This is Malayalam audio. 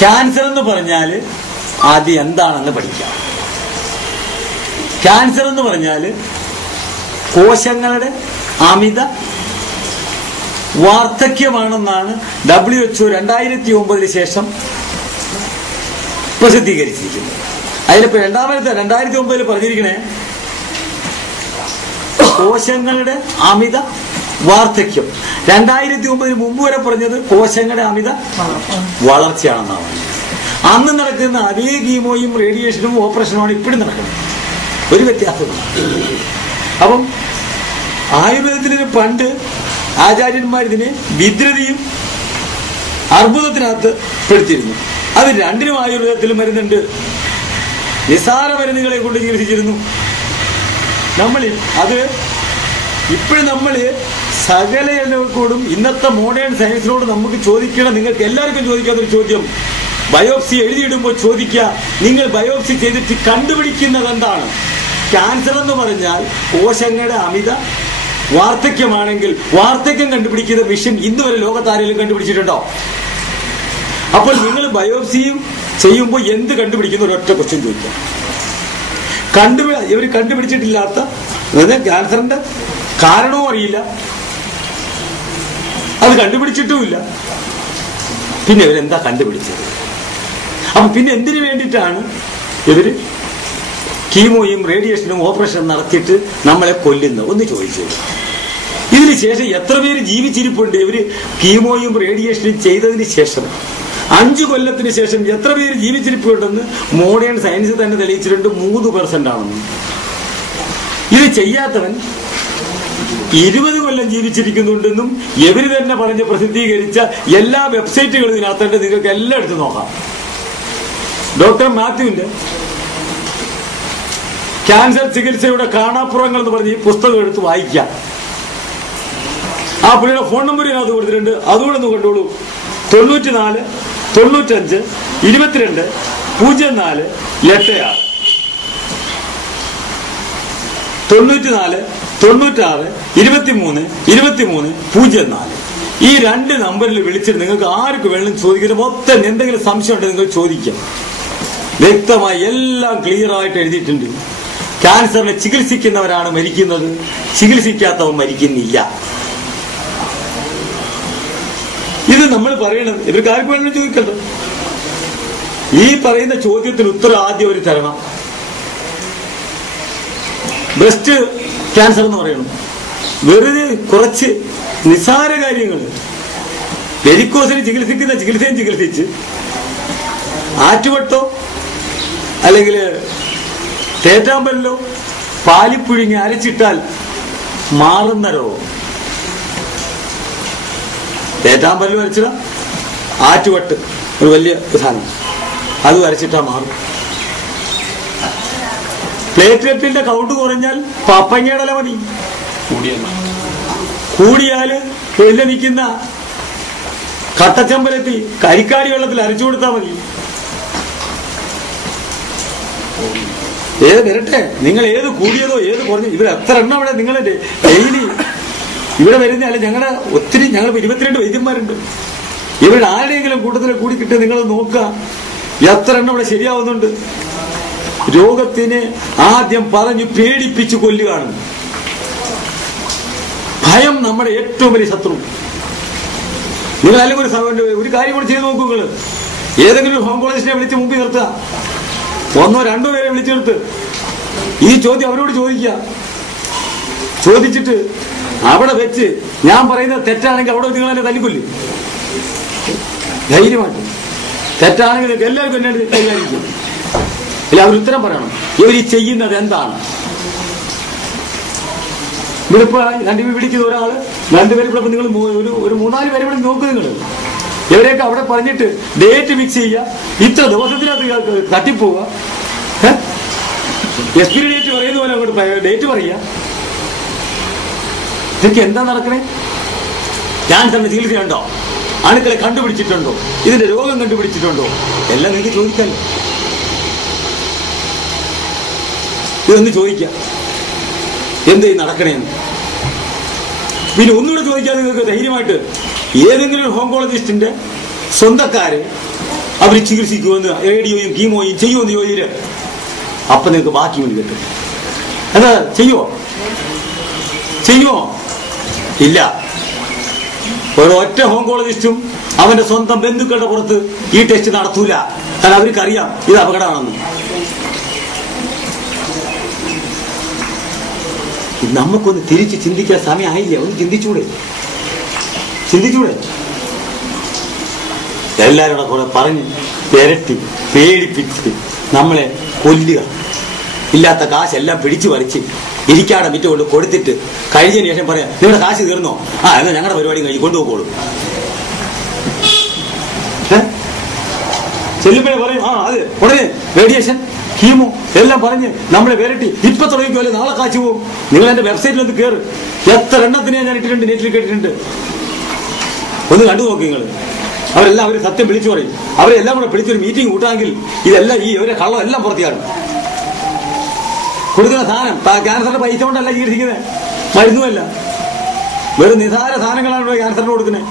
ക്യാൻസർ എന്ന് പറഞ്ഞാൽ ആദ്യം എന്താണെന്ന് പഠിക്കാം. ക്യാൻസർ എന്ന് പറഞ്ഞാൽ കോശങ്ങളുടെ അമിത വാർദ്ധക്യമാണെന്നാണ് WHO 2009 ശേഷം പ്രസിദ്ധീകരിച്ചിരിക്കുന്നത്. അതിലിപ്പോ 2009 പറഞ്ഞിരിക്കണേ കോശങ്ങളുടെ അമിത വാർദ്ധക്യം. 2009 മുമ്പ് വരെ പറഞ്ഞത് കോശങ്ങളുടെ അമിത വളർച്ചയാണെന്നാണ്. അന്ന് നടക്കുന്ന അതേ കീമോയും റേഡിയേഷനും ഓപ്പറേഷനുമാണ് ഇപ്പോഴും നടക്കുന്നത്. ഒരു വ്യത്യാസമില്ല. അപ്പം ആയുർവേദത്തിന് പണ്ട് ആചാര്യന്മാർ ഇതിനെ വിദ്രതയും അർബുദത്തിനകത്ത് പെടുത്തിയിരുന്നു. അത് രണ്ടിനും ആയുർവേദത്തിൽ മരുന്നുണ്ട്. നിസാര മരുന്നുകളെ കൊണ്ട് ചികിത്സിച്ചിരുന്നു. അത് ഇപ്പോഴും സകല എല്ലാവർക്കോടും ഇന്നത്തെ മോഡേൺ സയൻസിനോട് നമുക്ക് ചോദിക്കണം. നിങ്ങൾക്ക് എല്ലാവർക്കും ചോദിക്കാത്തൊരു ചോദ്യം, ബയോപ്സി എഴുതിയിടുമ്പോൾ ചോദിക്കുക, നിങ്ങൾ ബയോപ്സി ചെയ്തിട്ട് കണ്ടുപിടിക്കുന്നത് എന്താണ്? ക്യാൻസർ എന്ന് പറഞ്ഞാൽ കോശങ്ങളുടെ അമിത വാർദ്ധക്യമാണെങ്കിൽ വാർദ്ധക്യം കണ്ടുപിടിക്കുന്ന വിഷയം ഇന്ന് വരെ ലോകത്താരെങ്കിലും കണ്ടുപിടിച്ചിട്ടുണ്ടോ? അപ്പോൾ നിങ്ങൾ ബയോപ്സിയും ചെയ്യുമ്പോൾ എന്ത് കണ്ടുപിടിക്കുന്ന ഒരൊറ്റ ക്വസ്റ്റ്യൻ ചോദിക്കാം. ഇവർ കണ്ടുപിടിച്ചിട്ടില്ലാത്ത ക്യാൻസറിന്റെ കാരണവും അറിയില്ല, അത് കണ്ടുപിടിച്ചിട്ടുമില്ല. പിന്നെ ഇവരെന്താ കണ്ടുപിടിച്ചത്? അപ്പൊ പിന്നെ എന്തിനു വേണ്ടിയിട്ടാണ് ഇവര് കീമോയും റേഡിയേഷനും ഓപ്പറേഷനും നടത്തിയിട്ട് നമ്മളെ കൊല്ലുന്നത്? ഒന്ന് ചോദിച്ചത്. ഇതിന് ശേഷം എത്ര പേര് ജീവിച്ചിരിപ്പുണ്ട്? ഇവര് കീമോയും റേഡിയേഷനും ചെയ്തതിന് ശേഷം 5 കൊല്ലത്തിന് ശേഷം എത്ര പേര് ജീവിച്ചിരിപ്പുണ്ടെന്ന് മോഡേൺ സയൻസ് തന്നെ തെളിയിച്ചിട്ടുണ്ട്. 3% ആണെന്ന്. ഇത് ചെയ്യാത്തവൻ 20 കൊല്ലം ജീവിച്ചിരിക്കുന്നുണ്ടെന്നും ഇവര് തന്നെ പറഞ്ഞ് പ്രസിദ്ധീകരിച്ച എല്ലാ വെബ്സൈറ്റുകളും ഇതിനകത്തുണ്ട്. നിങ്ങൾക്ക് എല്ലാം എടുത്ത് നോക്കാം. ഡോക്ടർ മാത്യുവിന്റെ ക്യാൻസർ ചികിത്സയുടെ കാണാപ്പുറങ്ങൾ എന്ന് പറഞ്ഞ് ഈ പുസ്തകം എടുത്ത് വായിക്കാം. ആ പുള്ളിയുടെ ഫോൺ നമ്പർ ഇതിനകത്ത് കൊടുത്തിട്ടുണ്ട്. അതുകൂടെ ഒന്ന് കണ്ടോളൂ. 94 95 22 04 86 94 96 23 23 04. ഈ 2 നമ്പറിൽ വിളിച്ചിട്ട് നിങ്ങൾക്ക് ആർക്ക് വേണം ചോദിക്കുന്നത്. മൊത്തം എന്തെങ്കിലും സംശയം ഉണ്ടെങ്കിൽ നിങ്ങൾ ചോദിക്കാം. വ്യക്തമായി എല്ലാം ക്ലിയർ ആയിട്ട് എഴുതിയിട്ടുണ്ട്. ക്യാൻസറിനെ ചികിത്സിക്കുന്നവരാണ് മരിക്കുന്നത്, ചികിത്സിക്കാത്തവൻ മരിക്കുന്നില്ല. ഇത് നമ്മൾ പറയണം. ഇവർക്ക് ആർക്ക് വേണമെന്ന് ചോദിക്കണ്ട. ഈ പറയുന്ന ചോദ്യത്തിന് ഉത്തരം ആദ്യം ഒരു തരണം. ബ്രസ്റ്റ് ക്യാൻസർ എന്ന് പറയണം. വെറുതെ കുറച്ച് നിസ്സാര കാര്യങ്ങൾ വെരിക്കോസിന് ചികിത്സിക്കുന്ന ചികിത്സയും ചികിത്സിച്ച് ആറ്റുവട്ടോ അല്ലെങ്കിൽ തേറ്റാമ്പല്ലോ പാലിപ്പുഴുങ്ങി അരച്ചിട്ടാൽ മാറുന്ന രോഗം. തേറ്റാമ്പല്ലോ അരച്ചിട, ആറ്റുവട്ട് ഒരു വലിയ സാധനം, അത് അരച്ചിട്ടാ മാറും. പ്ലേറ്റ്ലെറ്റിന്റെ കൗണ്ട് കുറഞ്ഞാൽ പപ്പങ്ങയുടെ ഇല മതി. കൂടിയാല് എല്ലാം നിൽക്കുന്ന കട്ടച്ചമ്പലത്തി കരിക്കാടി വെള്ളത്തിൽ അരച്ചു കൊടുത്താൽ മതി. ഏത് വരട്ടെ, നിങ്ങൾ ഏത് കൂടിയതോ ഏത് കുറഞ്ഞോ, ഇവർ എത്ര എണ്ണം അവിടെ നിങ്ങൾ ഡെയിലി ഇവിടെ വരുന്ന ഞങ്ങളുടെ ഒത്തിരി, ഞങ്ങൾ 22 വൈദ്യന്മാരുണ്ട്. ഇവരുടെ ആരുടെയെങ്കിലും കൂട്ടത്തിലെ കൂടി കിട്ടി നിങ്ങൾ നോക്കുക എത്ര എണ്ണം ഇവിടെ ശരിയാവുന്നുണ്ട്. രോഗത്തിനെ ആദ്യം പറഞ്ഞു പേടിപ്പിച്ചു കൊല്ലുകയാണ്. ഭയം നമ്മുടെ ഏറ്റവും വലിയ ശത്രു. നിങ്ങൾ അല്ലെങ്കിൽ ഒരു കാര്യം കൂടി ചെയ്ത് നോക്കൂ. നിങ്ങൾ ഏതെങ്കിലും ഓങ്കോളജിസ്റ്റിനെ വിളിച്ച് മുമ്പിൽ നിർത്തുക, 1 2 പേരെ വിളിച്ചു നിർത്ത്. ഈ ചോദ്യം അവരോട് ചോദിക്കുക. ചോദിച്ചിട്ട് അവിടെ വെച്ച് ഞാൻ പറയുന്നത് തെറ്റാണെങ്കിൽ അവിടെ നിങ്ങൾ എന്നെ തല്ലിക്കൊല്ലും ധൈര്യമായിട്ട്. തെറ്റാണെങ്കിൽ നിങ്ങൾക്ക് എല്ലാവർക്കും എന്നെ കൈകാര്യം. ഇല്ല, അവർ ഉത്തരം പറയണം. ഇവർ ഈ ചെയ്യുന്നത് എന്താണ്? ഇവിടിപ്പോ 2 പിടിക്കുന്ന ഒരാള് 2 പേര് ഇവിടെ നിങ്ങൾ ഒരു 3-4 പേരെ ഇവിടെ നോക്ക്. നിങ്ങൾ ഇവരെയൊക്കെ അവിടെ പറഞ്ഞിട്ട് ഡേറ്റ് ഫിക്സ് ചെയ്യുക. ഇത്ര ദിവസത്തിനകത്ത് തട്ടിപ്പോവുക. എക്സ്പയറി ഡേറ്റ് പറയുന്ന പോലെ അങ്ങോട്ട് ഡേറ്റ് പറയുക. ഇതൊക്കെ എന്താ നടക്കണേ? ക്യാൻസറിന്റെ ചികിത്സയുണ്ടോ? അണുക്കളെ കണ്ടുപിടിച്ചിട്ടുണ്ടോ? ഇതിന്റെ രോഗം കണ്ടുപിടിച്ചിട്ടുണ്ടോ? എല്ലാം നിങ്ങൾക്ക് ചോദിക്കാമല്ലോ. ഇതൊന്ന് ചോദിക്കാം, എന്തേ നടക്കണേന്ന്. പിന്നെ ഒന്നുകൂടെ ചോദിക്കാതെ നിങ്ങൾക്ക് ധൈര്യമായിട്ട് ഏതെങ്കിലും ഒരു ഓങ്കോളജിസ്റ്റിന്റെ സ്വന്തക്കാര് അവർ ചികിത്സിക്കുമെന്ന് റേഡിയോയും കീമോയും ചെയ്യുമെന്ന് ചോദിച്ചിട്ട് അപ്പൊ നിങ്ങൾക്ക് ബാക്കി വേണ്ടി കിട്ടും. എന്താ ചെയ്യുമോ? ഇല്ല. ഒരൊറ്റ ഓങ്കോളജിസ്റ്റും അവന്റെ സ്വന്തം ബന്ധുക്കളുടെ പുറത്ത് ഈ ടെസ്റ്റ് നടത്തൂല. കാരണം അവർക്കറിയാം ഇത് അപകടമാണെന്ന്. നമുക്കൊന്ന് തിരിച്ച് ചിന്തിക്കാൻ സമയമായില്ല. ഒന്ന് ചിന്തിച്ചൂടെ? എല്ലാവരും കൂടെ പറഞ്ഞ് പെരട്ടി പേടിപ്പിച്ച് നമ്മളെ കൊല്ലുക. ഇല്ലാത്ത കാശെല്ലാം പിടിച്ചു വരച്ച് ഇരിക്കാടെ മിറ്റ കൊണ്ട് കൊടുത്തിട്ട് കഴിഞ്ഞതിന് ശേഷം പറയാം നിങ്ങളുടെ കാശ് തീർന്നോ? എന്നാൽ ഞങ്ങളുടെ പരിപാടി കഴിഞ്ഞ് കൊണ്ടുപോകോളൂ. ചെല്ലുമ്പോഴേ പറയും അത് ഉടനെ റേഡിയേഷൻ കീമോ എല്ലാം പറഞ്ഞ് നമ്മളെ വിരട്ടി ഇപ്പൊ തുടങ്ങിക്കോല്ലേ നാളെ കാശ് പോവും. നിങ്ങൾ എന്റെ വെബ്സൈറ്റിൽ ഒന്ന് കയറ്. എത്ര എണ്ണത്തിനെ ഞാൻ ഇട്ടിട്ടുണ്ട്, നെറ്റിൽ കേട്ടിട്ടുണ്ട്. ഒന്ന് കണ്ടു നോക്കി നിങ്ങൾ. അവരെല്ലാം അവർ സത്യം വിളിച്ചു പറയും. അവരെല്ലാം കൂടെ വിളിച്ചൊരു മീറ്റിംഗ് കൂട്ടാമെങ്കിൽ ഇതെല്ലാം ഈ ഇവരെ കള്ളം എല്ലാം പുറത്തിയാണ്. കൊടുക്കുന്ന സാധനം ക്യാൻസറിന്റെ പൈസ കൊണ്ടല്ല ചികിത്സിക്കുന്നത്, മരുന്നുമല്ല. വെറും നിസാര സാധനങ്ങളാണ് ക്യാൻസറിന് കൊടുക്കുന്നത്.